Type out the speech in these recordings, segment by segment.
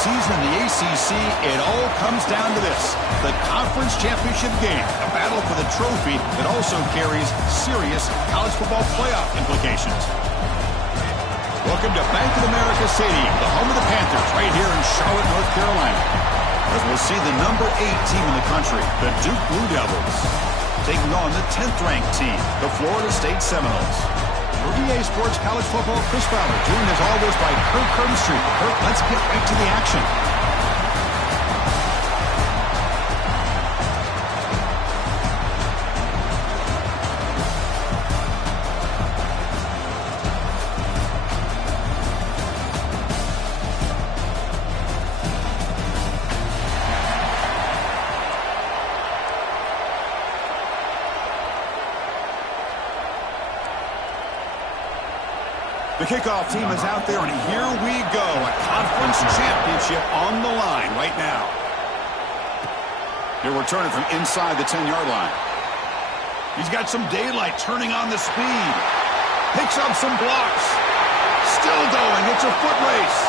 season in the ACC, it all comes down to this: the conference championship game, a battle for the trophy that also carries serious college football playoff implications. Welcome to Bank of America Stadium, the home of the Panthers, right here in Charlotte, North Carolina. As we'll see the number 8 team in the country, the Duke Blue Devils, taking on the 10th-ranked team, the Florida State Seminoles. For EA Sports College Football, Chris Fowler, joined as always by Kirk Kirkstreet. Kirk, let's get right to the action. The kickoff team is out there, and here we go. A conference championship on the line right now. He'll return it from inside the 10-yard line. He's got some daylight, turning on the speed. Picks up some blocks. Still going. It's a foot race.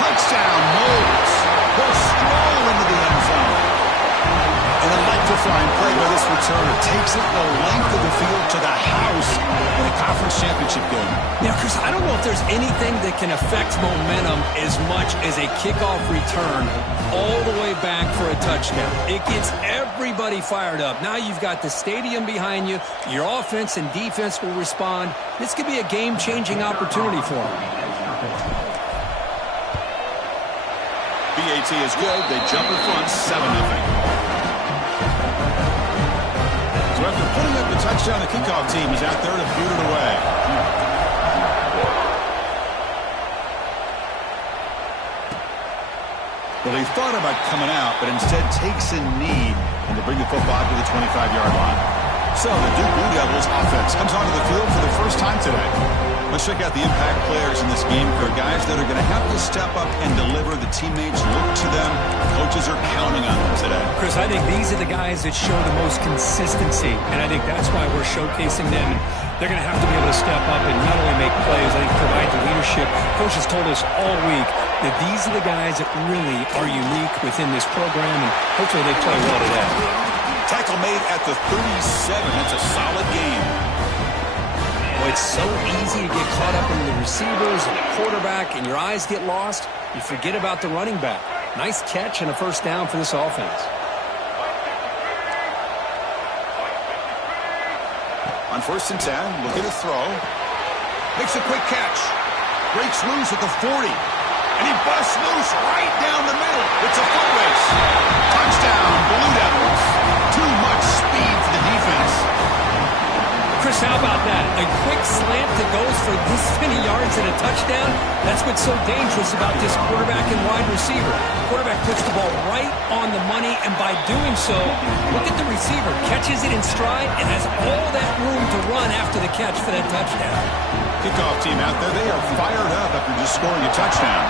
Touchdown, Moles. He'll stroll into the end zone. An electrifying play by this returner. Takes it the length of the field to the house in a conference championship game. Yeah, Chris, I don't know if there's anything that can affect momentum as much as a kickoff return all the way back for a touchdown. It gets everybody fired up. Now you've got the stadium behind you. Your offense and defense will respond. This could be a game-changing opportunity for them. BAT is good. They jump in front 7-0. So after putting up the touchdown, the kickoff team is out there to boot it away. Well, he thought about coming out, but instead takes a knee and to bring the football to the 25-yard line. So the Duke Blue Devils offense comes onto the field for the first time today. Let's check out the impact players in this game. For guys that are going to have to step up and deliver. The teammates look to them. Coaches are counting on them today. Chris, I think these are the guys that show the most consistency, and I think that's why we're showcasing them. They're going to have to be able to step up and not only make plays, I think provide the leadership. Coaches told us all week that these are the guys that really are unique within this program, and hopefully they play well today. Tackle made at the 37. That's a solid game. Well, it's so easy to get caught up in the receivers and the quarterback, and your eyes get lost. You forget about the running back. Nice catch and a first down for this offense. On 1st and 10, looking to throw. Makes a quick catch. Breaks loose at the 40. And he busts loose right down the middle. It's a foot race. Touchdown, Blue Devils. Too much speed for the defense. Chris, how about that? A quick slant that goes for this many yards and a touchdown. That's what's so dangerous about this quarterback and wide receiver. Quarterback puts the ball right on the money, and by doing so, look at the receiver. Catches it in stride and has all that room to run after the catch for that touchdown. Kickoff team out there, they are fired up after just scoring a touchdown.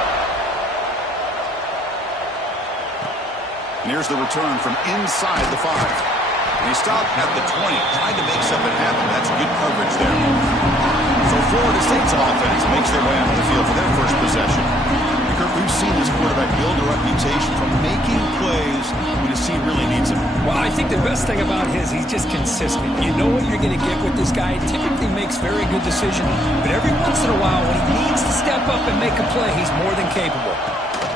And here's the return from inside the 5. And he stopped at the 20, tried to make something happen. That's good coverage there. So Florida State's offense makes their way onto the field for their first possession. Kirk, we've seen this quarterback build a reputation for making plays when his team really needs him. Well, I think the best thing about his, he's just consistent. You know what you're going to get with this guy. He typically makes very good decisions, but every once in a while, when he needs to step up and make a play, he's more than capable.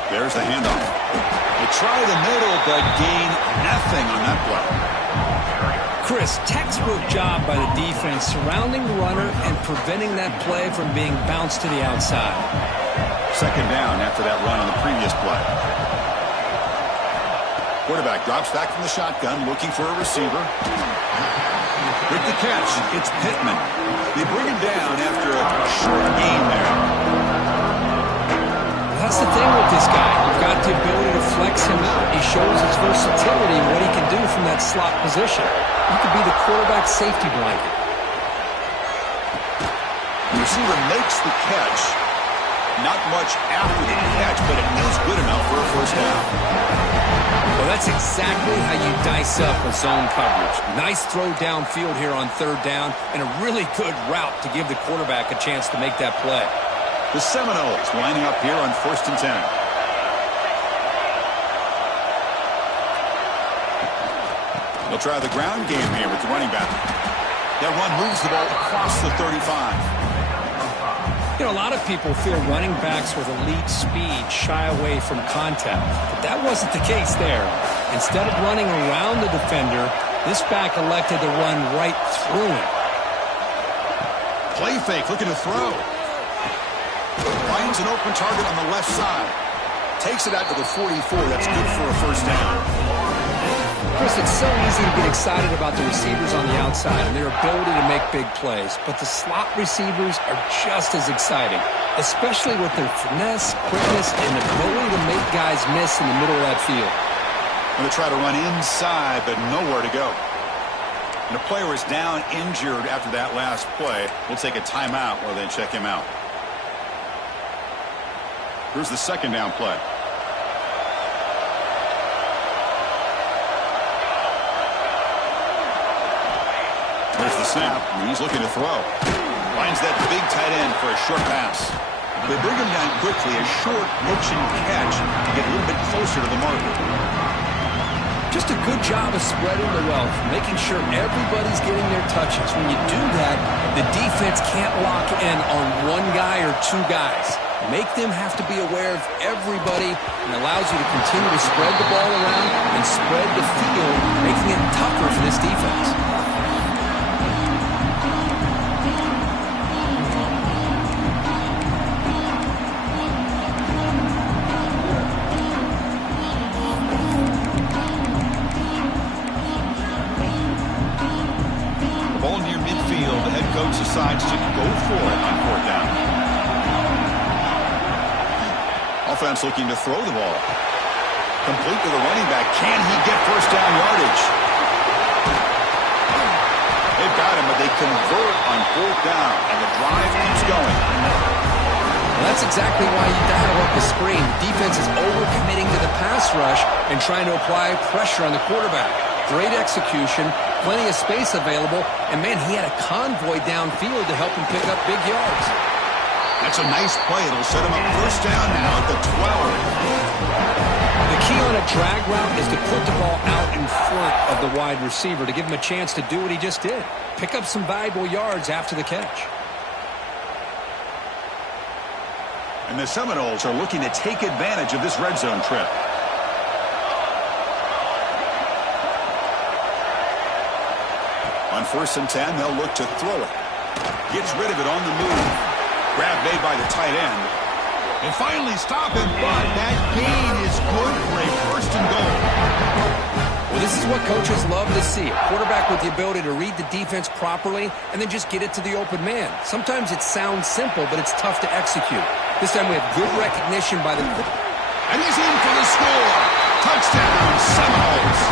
There's the handoff. They try the middle, but gain nothing on that play. Chris, textbook job by the defense surrounding the runner and preventing that play from being bounced to the outside. Second down after that run on the previous play. Quarterback drops back from the shotgun, looking for a receiver. With the catch, it's Pittman. They bring him down after a short gain there. That's the thing with this guy. You've got the ability to flex him out. He shows his versatility and what he can do from that slot position. He could be the quarterback safety blanket. The receiver makes the catch. Not much after the catch, but it is good enough for a first down. Well, that's exactly how you dice up a zone coverage. Nice throw downfield here on 3rd down, and a really good route to give the quarterback a chance to make that play. The Seminoles lining up here on 1st and 10. They'll try the ground game here with the running back. That run moves the ball across the 35. You know, a lot of people feel running backs with elite speed shy away from contact, but that wasn't the case there. Instead of running around the defender, this back elected to run right through him. Play fake, looking to throw. Finds an open target on the left side. Takes it out to the 44. That's good for a first down. Chris, it's so easy to get excited about the receivers on the outside and their ability to make big plays, but the slot receivers are just as exciting, especially with their finesse, quickness, and ability to make guys miss in the middle of that field. Going to try to run inside, but nowhere to go. And the player is down injured after that last play. We'll take a timeout while they check him out. Here's the second down play. There's the snap. He's looking to throw. Finds that big tight end for a short pass. They bring him down quickly, a short motion catch to get a little bit closer to the marker. Just a good job of spreading the wealth, making sure everybody's getting their touches. When you do that, the defense can't lock in on one guy or two guys. Make them have to be aware of everybody and allows you to continue to spread the ball around and spread the field, making it tougher for this defense. Decides to go for it on fourth down. Offense looking to throw the ball. Complete to the running back. Can he get first down yardage? They've got him, but they convert on fourth down, and the drive keeps going. Well, that's exactly why you dial up the screen. The defense is overcommitting to the pass rush and trying to apply pressure on the quarterback. Great execution, plenty of space available, and man, he had a convoy downfield to help him pick up big yards. That's a nice play. It'll set him up first down now at the 12. The key on a drag route is to put the ball out in front of the wide receiver to give him a chance to do what he just did. Pick up some valuable yards after the catch. And the Seminoles are looking to take advantage of this red zone trip. On 1st and 10, they'll look to throw it. Gets rid of it on the move. Grab made by the tight end. They finally stop him, but that gain is good for a first and goal. Well, this is what coaches love to see. A quarterback with the ability to read the defense properly and then just get it to the open man. Sometimes it sounds simple, but it's tough to execute. This time we have good recognition by the... And he's in for the score. Touchdown, Seminoles.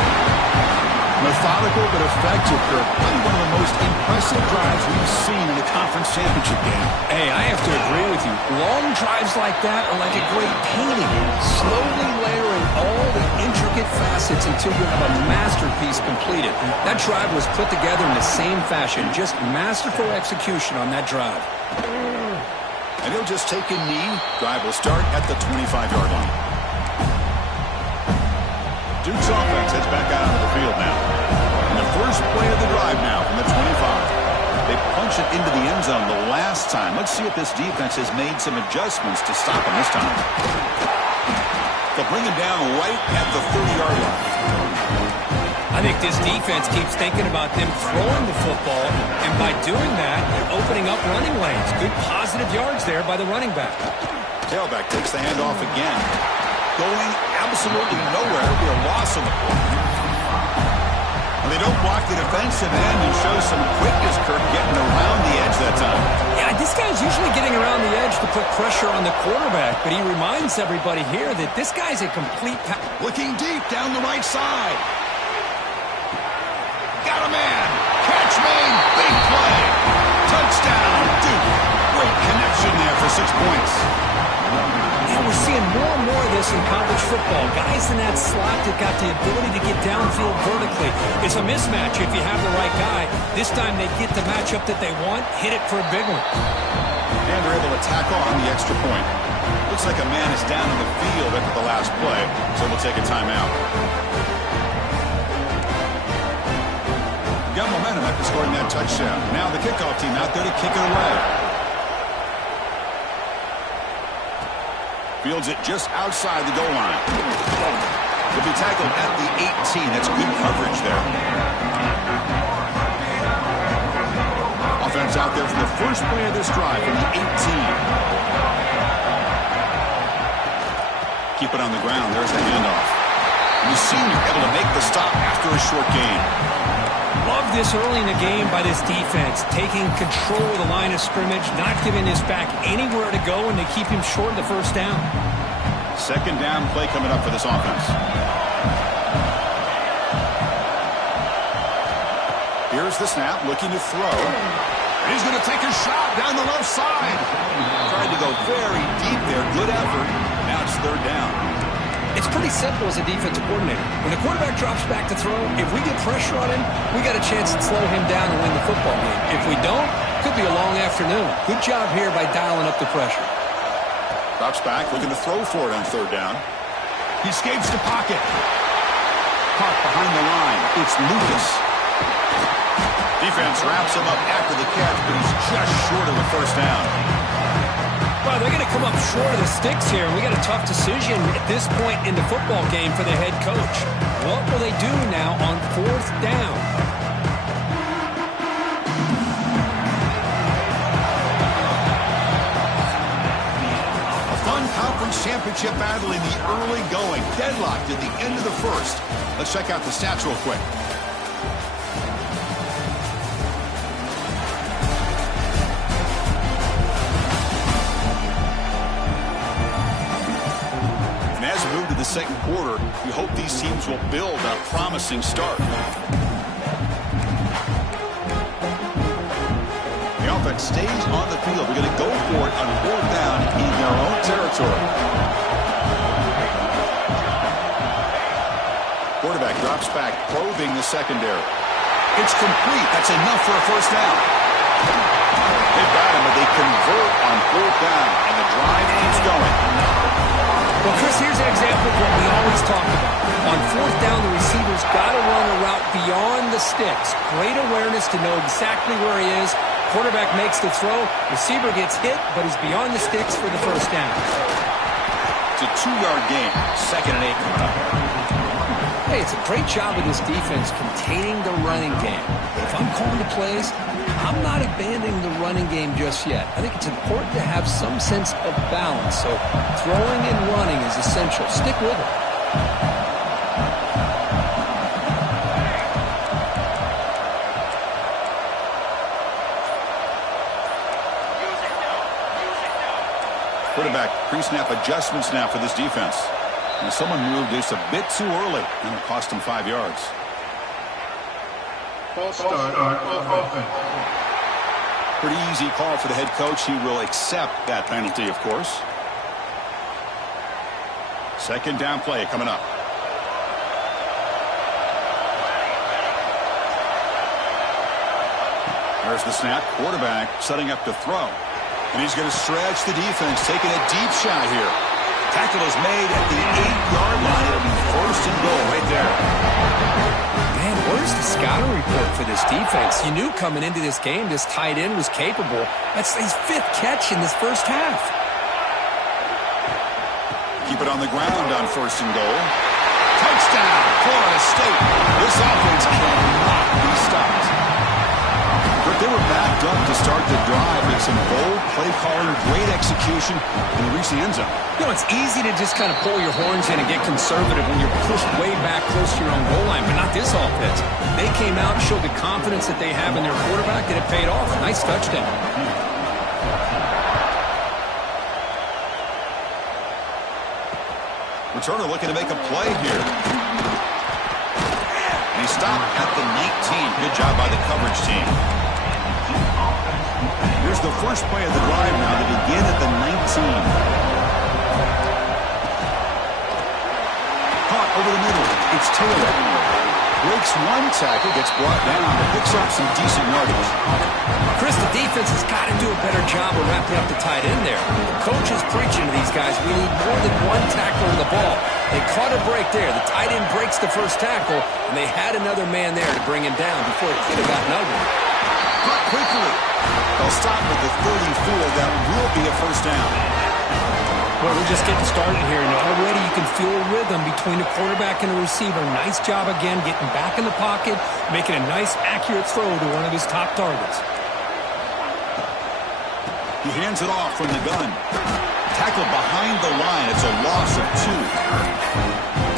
Methodical but effective, Kirk. Probably one of the most impressive drives we've seen in a conference championship game. Hey, I have to agree with you. Long drives like that are like a great painting. Slowly layering all the intricate facets until you have a masterpiece completed. That drive was put together in the same fashion. Just masterful execution on that drive. And he'll just take a knee. Drive will start at the 25-yard line. Duke's offense heads back out onto the field now. And the first play of the drive now from the 25. They punch it into the end zone the last time. Let's see if this defense has made some adjustments to stop him this time. They'll bring him down right at the 30-yard line. I think this defense keeps thinking about them throwing the football, and by doing that, they're opening up running lanes. Good positive yards there by the running back. Tailback takes the handoff again. Going absolutely nowhere. It'll be a loss on the play. Well, they don't block the defensive end and show some quickness, Kirk, getting around the edge that time. Yeah, this guy's usually getting around the edge to put pressure on the quarterback, but he reminds everybody here that this guy's a complete... Looking deep down the right side. Got a man. Catch made. Big play. Touchdown, Duke. Great connection there for 6 points. Yeah, we're seeing more and more of this in college football. Guys in that slot that got the ability to get downfield vertically. It's a mismatch if you have the right guy. This time they get the matchup that they want, hit it for a big one. And they're able to tackle on the extra point. Looks like a man is down in the field after the last play, so we'll take a timeout. after scoring that touchdown. Now the kickoff team out there to kick it away. Fields it just outside the goal line. He'll be tackled at the 18. That's good coverage there. Offense out there for the first play of this drive from the 18. Keep it on the ground. There's the handoff. And the senior able to make the stop after a short gain. Love this early in the game by this defense, taking control of the line of scrimmage, not giving this back anywhere to go, and they keep him short of the first down. Second down play coming up for this offense. Here's the snap, looking to throw. And he's going to take a shot down the left side. Tried to go very deep there. Good effort. Now it's third down. It's pretty simple as a defensive coordinator. When the quarterback drops back to throw, if we get pressure on him, we got a chance to slow him down and win the football game. If we don't, could be a long afternoon. Good job here by dialing up the pressure. Drops back, looking to throw for it on third down. He escapes the pocket. Caught behind the line. It's Lucas. Defense wraps him up after the catch, but he's just short of the first down. Well, they're going to come up short of the sticks here. We got a tough decision at this point in the football game for the head coach. What will they do now on fourth down? A fun conference championship battle in the early going. Deadlocked at the end of the first. Let's check out the stats real quick. The second quarter, we hope these teams will build a promising start. The offense stays on the field. We're going to go for it on fourth down in their own territory. Quarterback drops back, probing the secondary. It's complete. That's enough for a first down. They got him, but they convert on fourth down, and the drive keeps going. Well, Chris, here's an example of what we always talk about. On fourth down, the receiver's got to run a route beyond the sticks. Great awareness to know exactly where he is. Quarterback makes the throw. Receiver gets hit, but he's beyond the sticks for the first down. It's a 2-yard gain. 2nd and 8 coming up. Hey, it's a great job of this defense containing the running game. But if I'm calling the plays, I'm not abandoning the running game just yet. I think it's important to have some sense of balance. So throwing and running is essential. Stick with it. Quarterback pre-snap adjustments now for this defense. And someone moved just a bit too early, and it cost him 5 yards. False start on offense. Pretty easy call for the head coach. He will accept that penalty, of course. Second down play coming up. There's the snap. Quarterback setting up to throw. And he's going to stretch the defense, taking a deep shot here. Tackle is made at the 8-yard line. It'll be first and goal right there. Man, where's the scouting report for this defense? You knew coming into this game this tight end was capable. That's his 5th catch in this first half. Keep it on the ground on first and goal. Touchdown, Florida State. This offense cannot be stopped. But they were backed up to start the drive with some bold play calling, great execution, and they reached the end zone. You know, it's easy to just kind of pull your horns in and get conservative when you're pushed way back close to your own goal line, but not this offense. They came out and showed the confidence that they have in their quarterback, and it paid off. Nice touchdown. Returner looking to make a play here. And he stopped at the 19. Good job by the coverage team. Here's the first play of the drive now. They begin at the 19. Caught over the middle. It's Taylor. Breaks one tackle, gets brought down, but picks up some decent yardage. Chris, the defense has got to do a better job of wrapping up the tight end there. The coach is preaching to these guys, we need more than one tackle on the ball. They caught a break there. The tight end breaks the first tackle, and they had another man there to bring him down before it could have gotten ugly. Caught quickly. They'll stop with the 34. That will be a first down. Well, we're just getting started here, and already you can feel a rhythm between the quarterback and the receiver. Nice job again getting back in the pocket, making a nice, accurate throw to one of his top targets. He hands it off from the gun. Tackled behind the line. It's a loss of 2.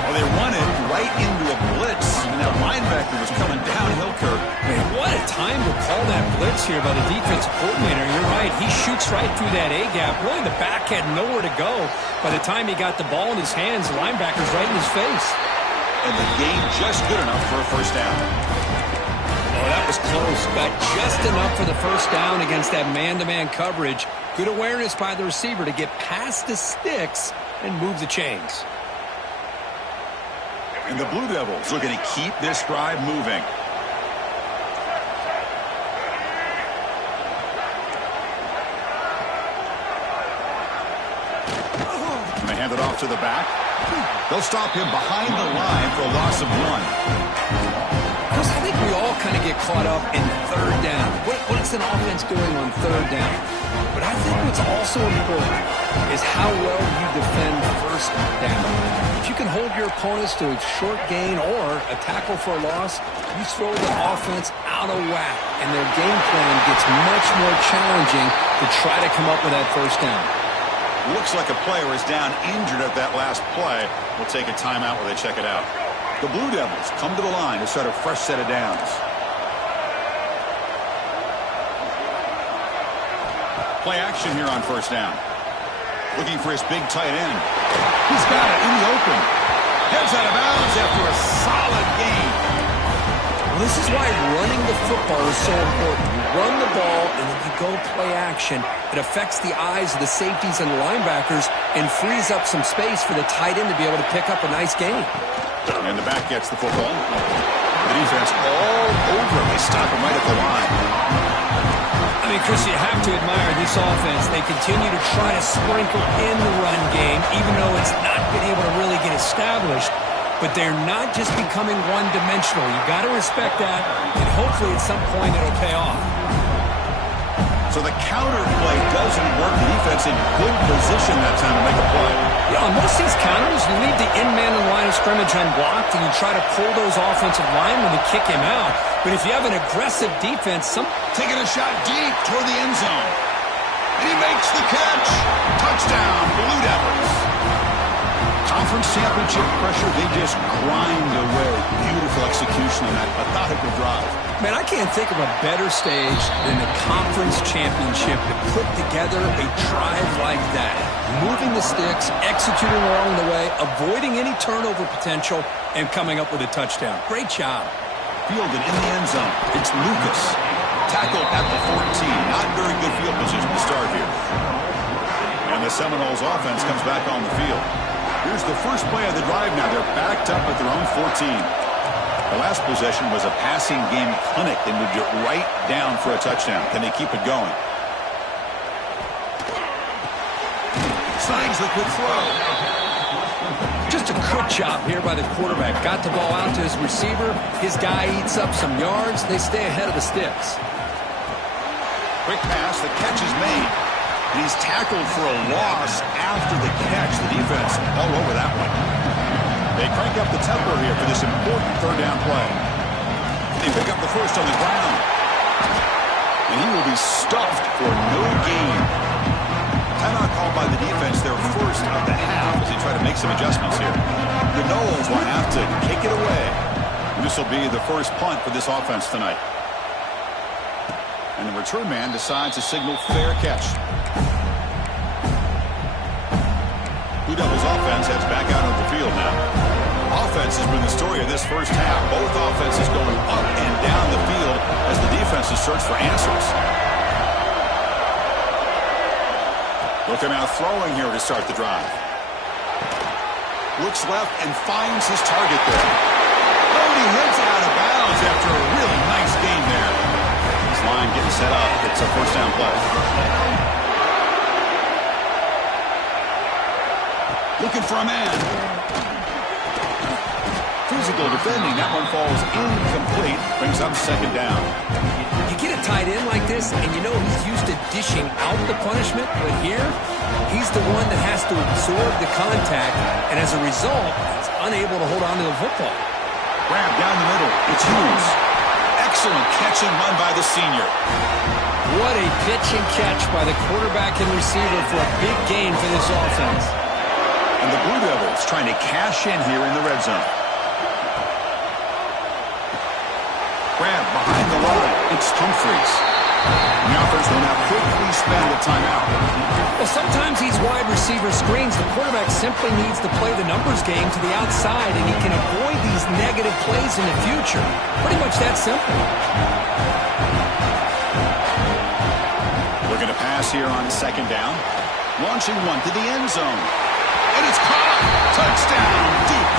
Well, they run it right into a blitz, and that linebacker was coming downhill, Kirk. Man, what a time to call that blitz here by the defensive coordinator. You're right. He shoots right through that A-gap. Really, the back had nowhere to go. By the time he got the ball in his hands, the linebacker's right in his face. And the gain just good enough for a first down. Oh, that was close. Got just enough for the first down against that man-to-man coverage. Good awareness by the receiver to get past the sticks and move the chains. And the Blue Devils are going to keep this drive moving. And they hand it off to the back. They'll stop him behind the line for a loss of 1. Chris, I think we all kind of get caught up in third down. What's an offense doing on third down? But I think what's also important is how well you defend first down. If you can hold your opponents to a short gain or a tackle for a loss, you throw the offense out of whack, and their game plan gets much more challenging to try to come up with that first down. Looks like a player is down injured at that last play. We'll take a timeout while they check it out. The Blue Devils come to the line to start a fresh set of downs. Play action here on first down. Looking for his big tight end. He's got it in the open. Heads out of bounds after a solid gain. Well, this is why running the football is so important. You run the ball, and then you go play action. It affects the eyes of the safeties and the linebackers and frees up some space for the tight end to be able to pick up a nice gain. And the back gets the football. The defense all over him. They stop him right at the line. I mean, Chris, you have to admire this offense. They continue to try to sprinkle in the run game, even though it's not been able to really get established. But they're not just becoming one-dimensional. You got to respect that, and hopefully at some point it'll pay off. So the counter play doesn't work. The defense in good position that time to make a play. Yeah, on most of these counters, you leave the in-man in the line of scrimmage unblocked, and you try to pull those offensive linemen to kick him out. But if you have an aggressive defense, taking a shot deep toward the end zone. And he makes the catch. Touchdown, Blue Devils. Conference championship pressure, they just grind away. Beautiful execution on that methodical drive. Man, I can't think of a better stage than the conference championship to put together a drive like that. Moving the sticks, executing along the way, avoiding any turnover potential, and coming up with a touchdown. Great job. Fielded in the end zone. It's Lucas. Tackled at the 14. Not very good field position to start here. And the Seminoles offense comes back on the field. Here's the first play of the drive now. They're backed up at their own 14. The last possession was a passing game clinic. They moved it right down for a touchdown. Can they keep it going? Slides the quick throw. Just a good job here by the quarterback. Got the ball out to his receiver. His guy eats up some yards. They stay ahead of the sticks. Quick pass. The catch is made. And he's tackled for a loss after the catch. The defense all over that one. They crank up the tempo here for this important third down play. They pick up the first on the ground. And he will be stuffed for no gain. Timeout called by the defense, their first of the half, as they try to make some adjustments here. The Noles will have to kick it away. And this will be the first punt for this offense tonight. And the return man decides to signal fair catch. Blue Devils offense heads back out of the field now. Offense has been the story of this first half. Both offenses going up and down the field as the defenses search for answers. Looking out throwing here to start the drive. Looks left and finds his target there. Oh, and he heads out of bounds after a really nice game there. This line getting set up. It's a first down play. Looking for a man. physical defending. That one falls incomplete. Brings up second down. You get a tight end like this, and you know he's used to dishing out the punishment. But here, he's the one that has to absorb the contact, and as a result, he's unable to hold on to the football. Grab down the middle. It's Hughes. Excellent catch and run by the senior. What a pitch and catch by the quarterback and receiver for a big gain for this offense. And the Blue Devils trying to cash in here in the red zone. Grab behind the line. It's Humphreys. The offense will now quickly spend a timeout. Well, sometimes these wide receiver screens, the quarterback simply needs to play the numbers game to the outside, and he can avoid these negative plays in the future. Pretty much that simple. Looking to pass here on second down. Launching one to the end zone. And it's caught. Touchdown. Deep.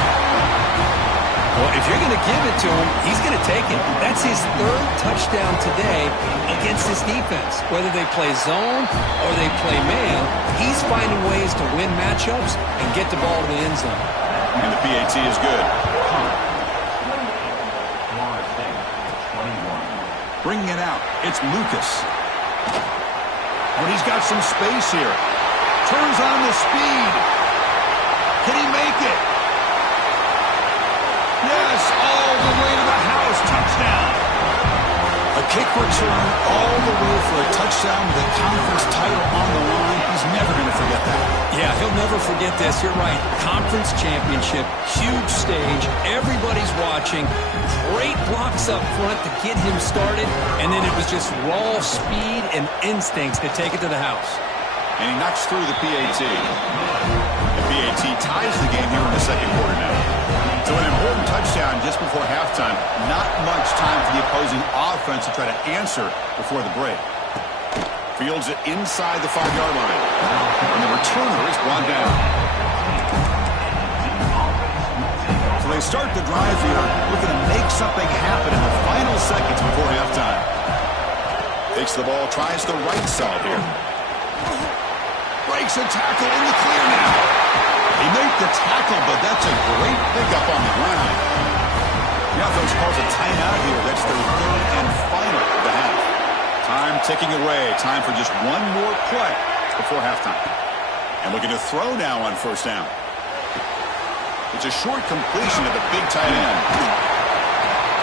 Well, if you're going to give it to him, he's going to take it. That's his third touchdown today against this defense. Whether they play zone or they play man, he's finding ways to win matchups and get the ball to the end zone. And the PAT is good. Bringing it out. It's Lucas. But he's got some space here. Turns on the speed. Can he make it? Yes, all the way to the house. Touchdown. A kick return all the way for a touchdown with a conference title on the line. He's never going to forget that. Yeah, he'll never forget this. You're right. Conference championship, huge stage. Everybody's watching. Great blocks up front to get him started. And then it was just raw speed and instincts to take it to the house. And he knocks through the PAT. The PAT ties the game here in the second quarter now. So an important touchdown just before halftime. Not much time for the opposing offense to try to answer before the break. Fields it inside the 5-yard line. And the returner is brought down. So they start the drive here, looking to make something happen in the final seconds before halftime. Takes the ball, tries the right side here. Breaks a tackle in the clear now. He made the tackle, but that's a great pickup on the ground. The offense calls a timeout here. That's their third and final of the half. Time ticking away. Time for just one more play before halftime. And looking to throw now on first down. It's a short completion of the big tight end.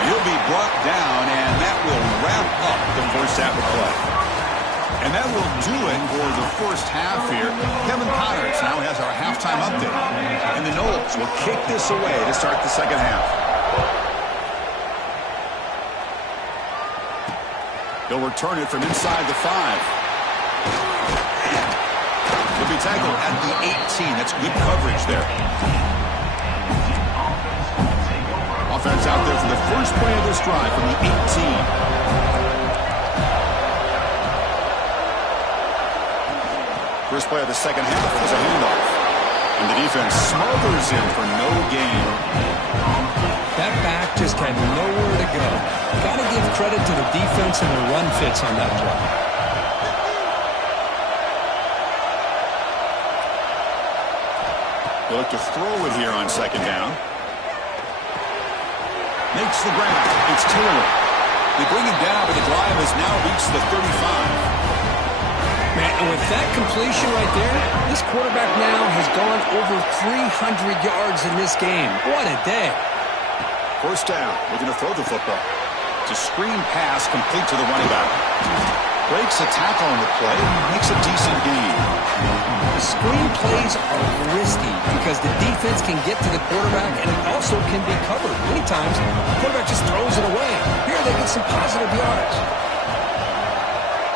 And he'll be brought down, and that will wrap up the first half of play. And that will do it for the first half here. Kevin Connors now has our halftime update. And the Noles will kick this away to start the second half. He'll return it from inside the 5. He'll be tackled at the 18. That's good coverage there. Offense out there for the first play of this drive from the 18. First play of the second half was a handoff. And the defense smothers him for no gain. That back just had nowhere to go. Got to give credit to the defense and the run fits on that play. They look to throw it here on second down. Makes the grab. It's Taylor. They bring him down, but the drive has now reached the 35. Man, and with that completion right there, this quarterback now has gone over 300 yards in this game. What a day. First down. Looking to throw the football. It's a screen pass complete to the running back. Breaks a tackle on the play and makes a decent gain. Screen plays are risky because the defense can get to the quarterback and it also can be covered. Many times, the quarterback just throws it away. Here they get some positive yards.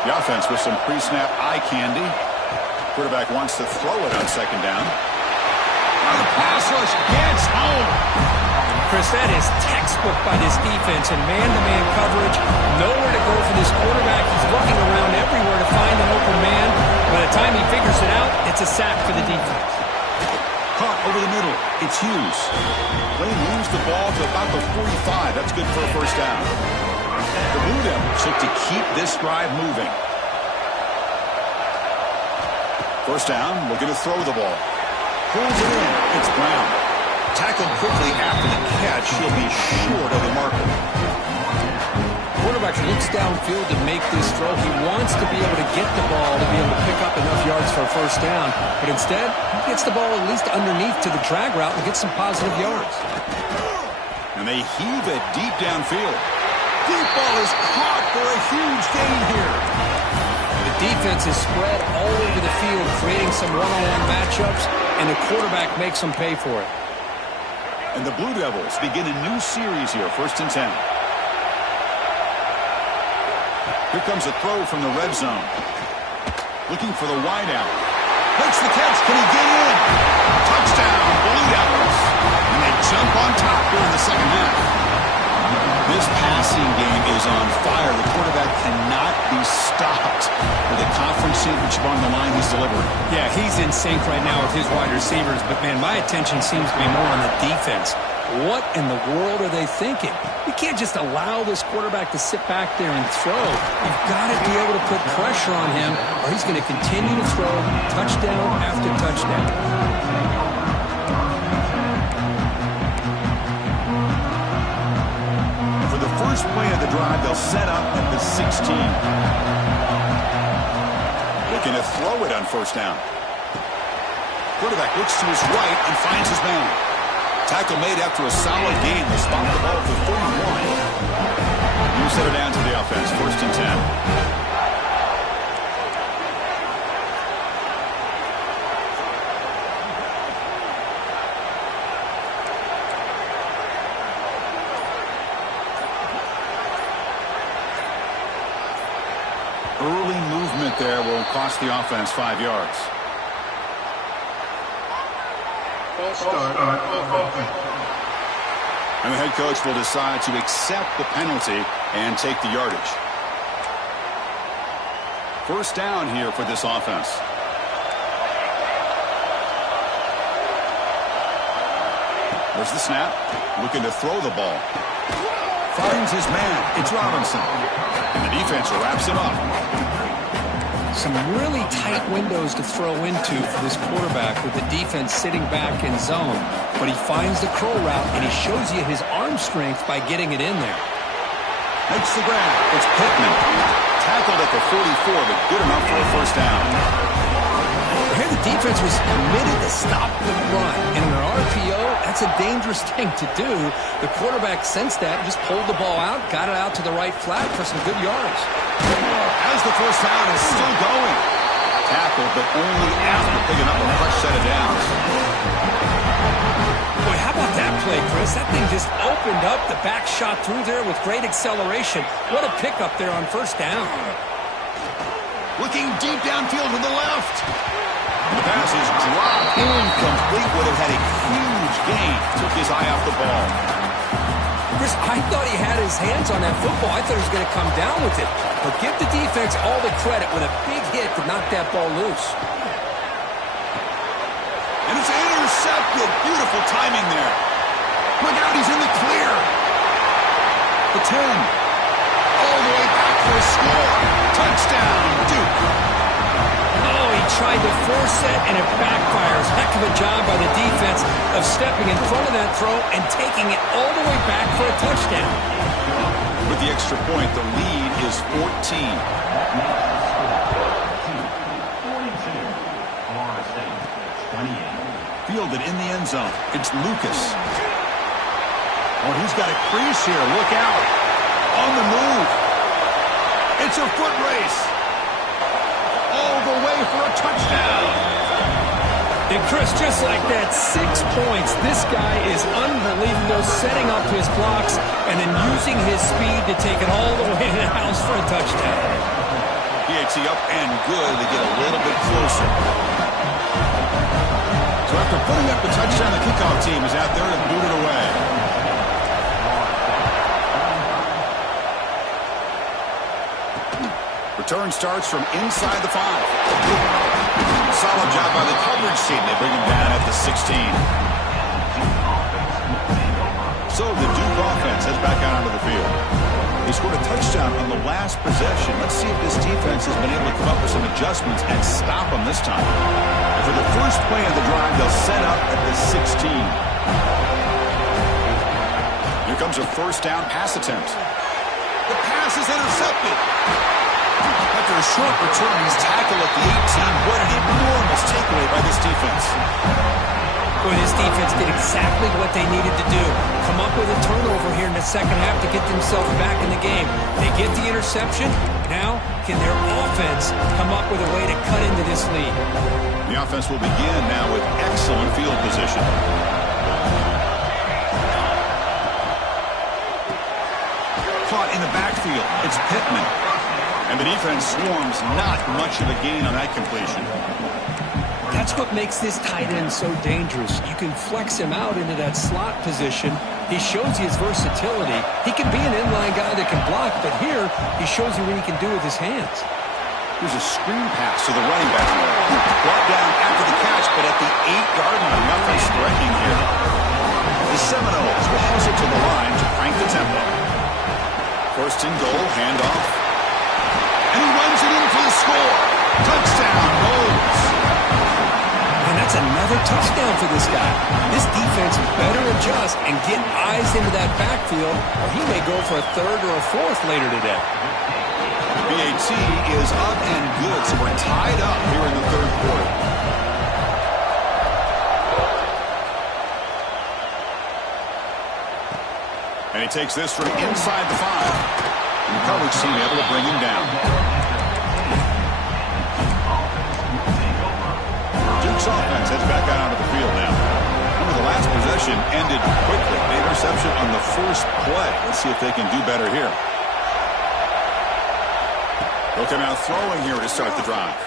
The offense with some pre-snap eye candy. Quarterback wants to throw it on second down. Now the pass rush gets home. Chris, that is textbook by this defense and man-to-man coverage. Nowhere to go for this quarterback. He's looking around everywhere to find an open man. By the time he figures it out, it's a sack for the defense. Caught over the middle. It's Hughes. They moves the ball to about the 45. That's good for a first down. The Blue Devils look to keep this drive moving. First down, looking to throw the ball. Pulls it in. It's Brown. Tackled quickly after the catch. that, she'll be short of the marker. Quarterback looks downfield to make this throw. He wants to be able to get the ball to be able to pick up enough yards for a first down. But instead, he gets the ball at least underneath to the drag route and gets some positive yards. And they heave it deep downfield. Deep ball is caught for a huge gain here. The defense is spread all over the field, creating some one-on-one matchups, and the quarterback makes them pay for it. And the Blue Devils begin a new series here, 1st and 10. Here comes a throw from the red zone. Looking for the wideout. Makes the catch. Can he get in? Touchdown, Blue Devils. And they jump on top here in the second half. This passing game is on fire. The quarterback cannot be stopped with a conference championship on the line he's delivering. Yeah, he's in sync right now with his wide receivers. But, man, my attention seems to be more on the defense. What in the world are they thinking? You can't just allow this quarterback to sit back there and throw. You've got to be able to put pressure on him, or he's going to continue to throw touchdown after touchdown. For the first play of the drive, they'll set up at the 16. Looking to throw it on first down. Quarterback looks to his right and finds his man. Tackle made after a solid gain. They spot the ball for 31. You set it down to the offense. 1st and 10. Early movement there will cost the offense 5 yards. Start offense. And the head coach will decide to accept the penalty and take the yardage. First down here for this offense. There's the snap. Looking to throw the ball. Finds his man. It's Robinson. And the defense wraps him up. Some really tight windows to throw into for this quarterback with the defense sitting back in zone. But he finds the curl route, and he shows you his arm strength by getting it in there. Makes the grab. It's Pittman. Tackled at the 44, but good enough for a first down. Here the defense was committed to stop the run. And in an RPO, that's a dangerous thing to do. The quarterback sensed that, just pulled the ball out, got it out to the right flat for some good yards. As the first down is still going. Tackled, but only after picking up a fresh set of downs. Boy, how about that play, Chris? That thing just opened up. The back shot through there with great acceleration. What a pickup there on first down. Looking deep downfield to the left. The pass is dropped. Incomplete. Would have had a huge gain. Took his eye off the ball. Chris, I thought he had his hands on that football. I thought he was going to come down with it. But give the defense all the credit with a big hit to knock that ball loose. And it's intercepted. Beautiful timing there. Look out, he's in the clear. The 10. All the way back for a score. Touchdown, Duke. Oh, he tried to force it, and it backfires. Heck of a job by the defense of stepping in front of that throw and taking it all the way back for a touchdown. With the extra point, the lead is 14. Fielded in the end zone. It's Lucas. Oh, he's got a crease here. Look out. On the move. It's a foot race. All the way for a touchdown. And Chris, just like that, 6 points. This guy is unbelievable, setting up his blocks and then using his speed to take it all the way to the house for a touchdown. PAT up and good to get a little bit closer. So after putting up the touchdown, the kickoff team is out there to boot it away. Return starts from inside the 5. Solid job by the coverage team. They bring him down at the 16. So the Duke offense heads back out onto the field. They scored a touchdown on the last possession. Let's see if this defense has been able to come up with some adjustments and stop them this time. And for the first play of the drive, they'll set up at the 16. terms of first down pass attempts. The pass is intercepted. After a short return, he's tackled at the 18. What an enormous takeaway by this defense. Boy, this defense did exactly what they needed to do. Come up with a turnover here in the second half to get themselves back in the game. They get the interception. Now, can their offense come up with a way to cut into this lead? The offense will begin now with excellent field position. Caught in the backfield. It's Pittman. And the defense swarms, not much of a gain on that completion. That's what makes this tight end so dangerous. You can flex him out into that slot position. He shows you his versatility. He can be an inline guy that can block, but here he shows you what he can do with his hands. Here's a screen pass to the running back. Brought down after the catch, but at the 8-yard line, nothing's threatening here. The Seminoles will hustle to the line to crank the tempo. First and goal, handoff. And he runs it in for the score. Touchdown, Noles. And that's another touchdown for this guy. This defense better adjust and get eyes into that backfield, or he may go for a third or a fourth later today. BAT is up and good, so we're tied up here in the third quarter. And he takes this from inside the 5. And the coverage team able to bring him down. Duke's offense heads back out onto the field now. Remember, the last possession ended quickly. An interception on the first play. Let's see if they can do better here. They'll come out throwing here to start the drive.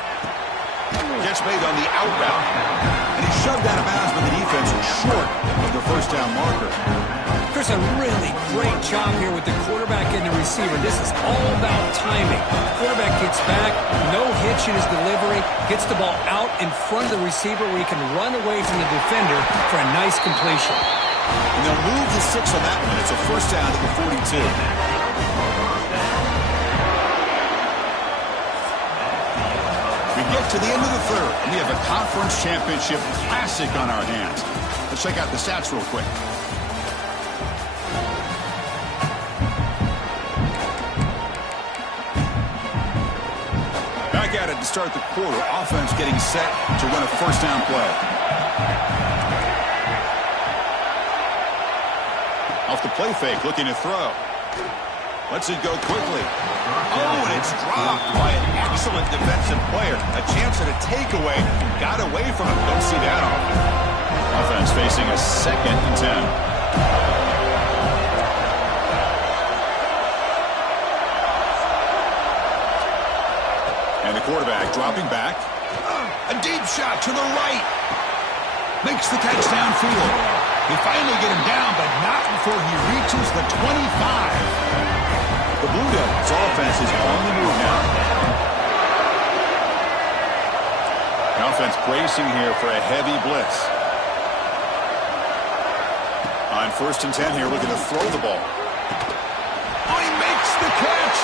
Gets made on the out route. And he's shoved out of bounds, but the defense is short of the first down marker. There's a really great job here with the quarterback and the receiver. This is all about timing. Quarterback gets back, no hitch in his delivery, gets the ball out in front of the receiver where he can run away from the defender for a nice completion. And they'll move the 6 on that one. It's a first down at the 42. We get to the end of the third, and we have a conference championship classic on our hands. Let's check out the stats real quick. Back at it to start the quarter. Offense getting set to run a first down play. Off the play fake, looking to throw. Lets it go quickly. Oh, and it's dropped by an excellent defensive player. A chance at a takeaway. Got away from him. Don't see that often. Offense facing a 2nd and 10. And the quarterback dropping back. A deep shot to the right. Makes the catch downfield. They finally get him down, but not before he reaches the 25. The Blue Devils offense is on the move now. The offense bracing here for a heavy blitz. On 1st and 10 here, looking to throw the ball. Oh, he makes the catch.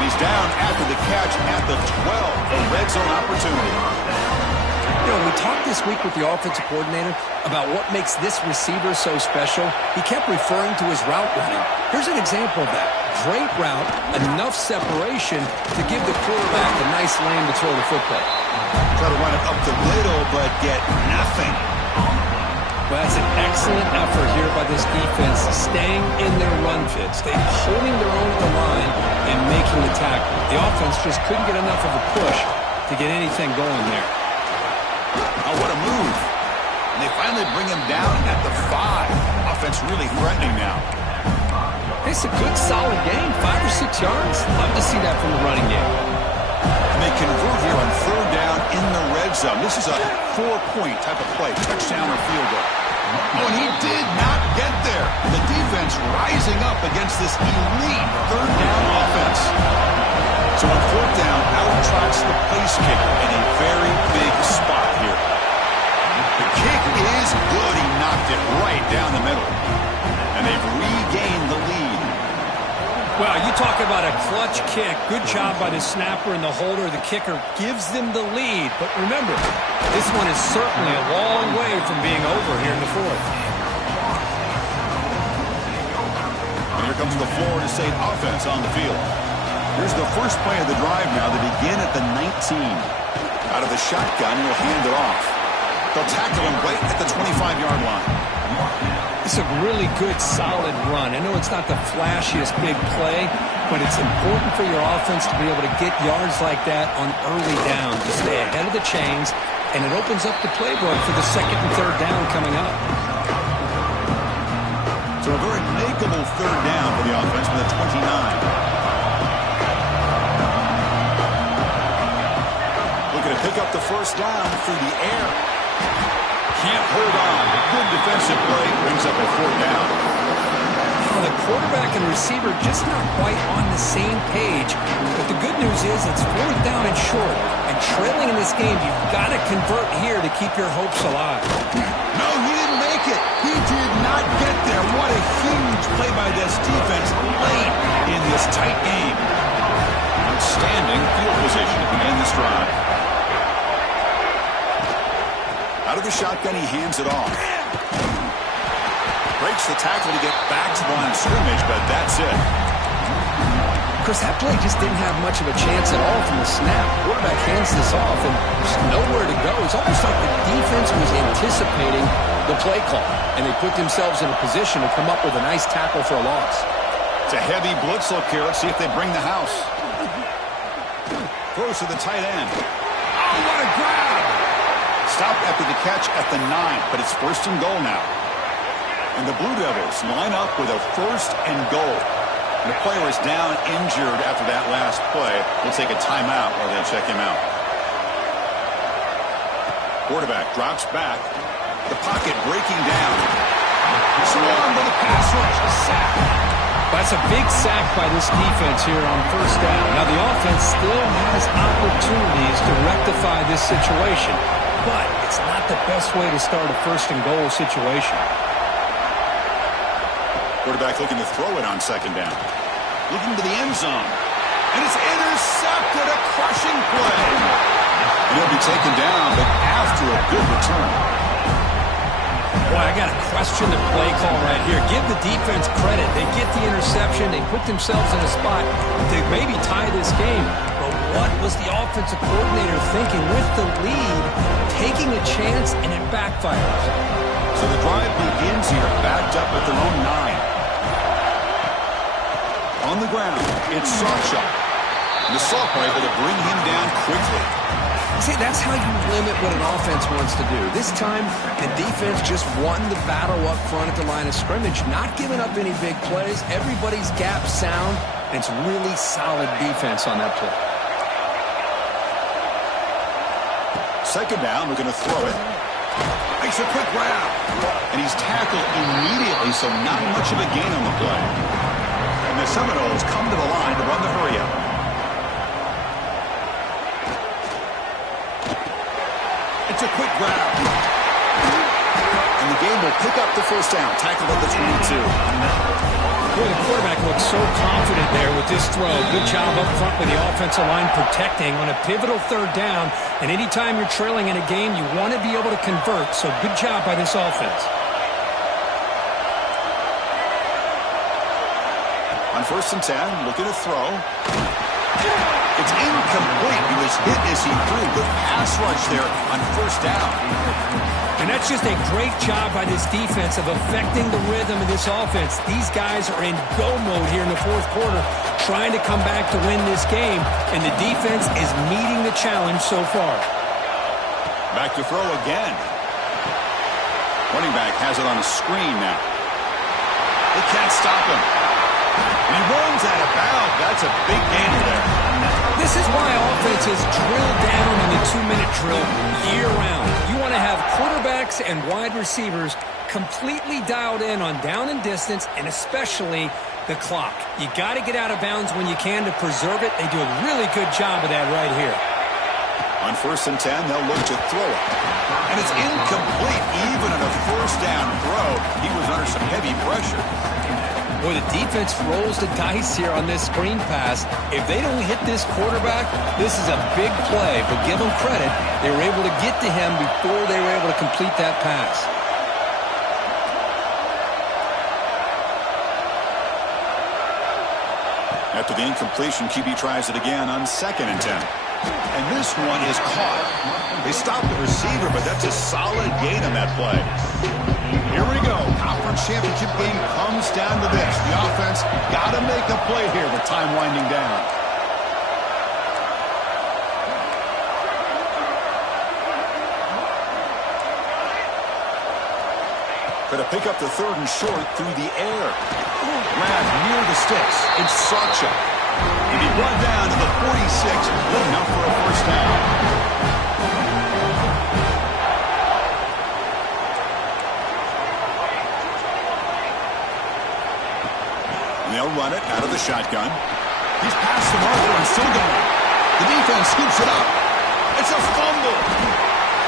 And he's down after the catch at the 12. A red zone opportunity. You know, we talked this week with the offensive coordinator about what makes this receiver so special. He kept referring to his route running. Here's an example of that. Great route, enough separation to give the quarterback a nice lane to throw the football. Try to run it up the middle, but get nothing. Well, that's an excellent effort here by this defense, staying in their run fits. They're holding their own at the line and making the tackle. The offense just couldn't get enough of a push to get anything going there. Oh, what a move. And they finally bring him down at the 5. Offense really threatening now. It's a good, solid game. 5 or 6 yards. Love to see that from the running game. And they convert here on 3rd down in the red zone. This is a 4-point type of play. Touchdown or field goal. Oh, and he did not get there. The defense rising up against this elite 3rd down offense. So on 4th down, out-trots the place kicker in a very big spot here. The kick is good. He knocked it right down the middle. And they've regained the lead. Well, you talk about a clutch kick. Good job by the snapper and the holder. The kicker gives them the lead. But remember, this one is certainly a long way from being over here in the 4th. comes the Florida State offense on the field. Here's the first play of the drive now. They begin at the 19. Out of the shotgun, he'll hand it off. They'll tackle him right at the 25-yard line. It's a really good, solid run. I know it's not the flashiest big play, but it's important for your offense to be able to get yards like that on early down to stay ahead of the chains, and it opens up the playbook for the second and third down coming up. So a very makeable third down for the offense with a 29. Looking to pick up the first down through the air. Can't hold on. Good defensive play brings up a fourth down. Well, the quarterback and receiver just not quite on the same page. But the good news is it's fourth down and short. And trailing in this game, you've got to convert here to keep your hopes alive. No, he didn't make it. He did not get there. What a huge play by this defense late in this tight game. Outstanding field position to begin this drive. Out of the shotgun, he hands it off. Breaks the tackle to get back to the line of scrimmage, but that's it. Chris, that play just didn't have much of a chance at all from the snap. Quarterback hands this off, and there's nowhere to go. It's almost like the defense was anticipating the play call, and they put themselves in a position to come up with a nice tackle for a loss. It's a heavy blitz look here. Let's see if they bring the house. Throws to the tight end. Oh, what a grab! Stopped after the catch at the 9, but it's first and goal now. And the Blue Devils line up with a first and goal. The player is down injured after that last play. We'll take a timeout while they check him out. Quarterback drops back. The pocket breaking down. Swarmed with a pass rush. A sack. That's a big sack by this defense here on first down. Now the offense still has opportunities to rectify this situation, but it's not the best way to start a first and goal situation. Quarterback looking to throw it on second down. Looking to the end zone. And it's intercepted. A crushing play. And he'll be taken down, but after a good return. Boy, I got to question the play call right here. Give the defense credit. They get the interception. They put themselves in a spot to maybe tie this game. But what was the offensive coordinator thinking with the lead, taking a chance, and it backfires? So the drive begins here, backed up at their own 9. On the ground, it's Sasha. The Salk able to bring him down quickly. See, that's how you limit what an offense wants to do. This time, the defense just won the battle up front at the line of scrimmage, not giving up any big plays. Everybody's gap sound, and it's really solid defense on that play. Second down, we're going to throw it. Makes a quick grab. And he's tackled immediately, so not much of a gain on the play. And the Seminoles come to the line to run the hurry-up. It's a quick grab. And the game will pick up the first down. Tackled at the 22. Boy, the quarterback looks so confident there with this throw. Good job up front with the offensive line protecting on a pivotal third down. And anytime you're trailing in a game, you want to be able to convert. So good job by this offense. On first and 10, looking to throw. It's incomplete. He was hit as he threw. Good pass rush there on first down. And that's just a great job by this defense of affecting the rhythm of this offense. These guys are in go mode here in the fourth quarter, trying to come back to win this game, and the defense is meeting the challenge so far. Back to throw again. Running back has it on a screen now. They can't stop him. He rolls out of bounds. That's a big gainer there. This is why offenses drill down on the 2-minute drill year-round. You want to have quarterbacks and wide receivers completely dialed in on down and distance, and especially the clock. You got to get out of bounds when you can to preserve it. They do a really good job of that right here. On first and 10, they'll look to throw it. And it's incomplete. Even on a first down throw, he was under some heavy pressure. Boy, the defense rolls the dice here on this screen pass. If they don't hit this quarterback, this is a big play. But give them credit. They were able to get to him before they were able to complete that pass. After the incompletion, QB tries it again on 2nd and 10. And this one is caught. They stopped the receiver, but that's a solid gain on that play. Here we go. Conference championship game comes down to this. The offense got to make a play here with time winding down. Going to pick up the 3rd and short through the air. Grabbed near the sticks. It's Sarcha. He'll be brought down to the 46. Good enough for a first down. And they'll run it out of the shotgun. He's past the marker and still going. The defense scoops it up. It's a fumble.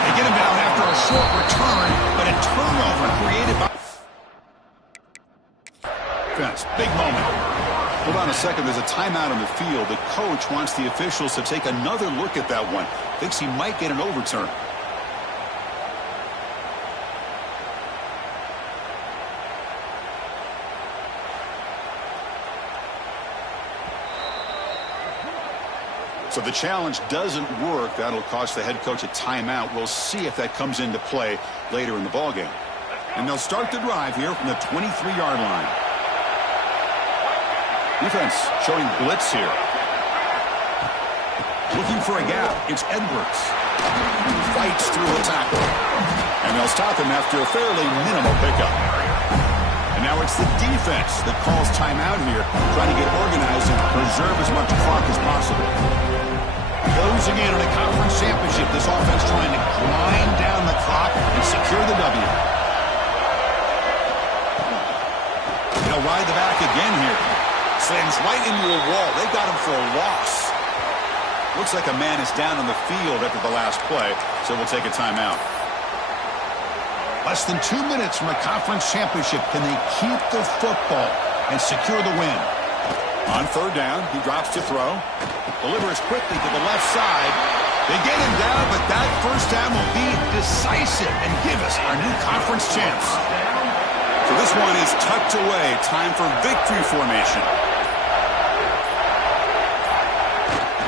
They get him down after a short return, but a turnover created by defense. Big moment. Hold on a second. There's a timeout on the field. The coach wants the officials to take another look at that one. Thinks he might get an overturn. So the challenge doesn't work. That'll cost the head coach a timeout. We'll see if that comes into play later in the ballgame. And they'll start the drive here from the 23-yard line. Defense showing blitz here. Looking for a gap. It's Edwards. Fights through the tackle. And they'll stop him after a fairly minimal pickup. And now it's the defense that calls timeout here, trying to get organized and preserve as much clock as possible. Closing in on a conference championship, this offense trying to grind down the clock and secure the W. They'll ride the back again here. Slams right into a wall. They got him for a loss. Looks like a man is down on the field after the last play, so we'll take a timeout. Less than 2 minutes from a conference championship. Can they keep the football and secure the win? On 3rd down, he drops to throw. Delivers quickly to the left side. They get him down, but that first down will be decisive and give us our new conference champs. So this one is tucked away. Time for victory formation.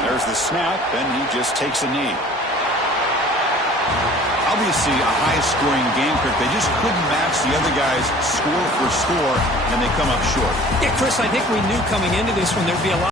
There's the snap, and he just takes a knee. Obviously a high-scoring game, Kirk. They just couldn't match the other guys score for score, and they come up short. Yeah, Chris, I think we knew coming into this one there'd be a lot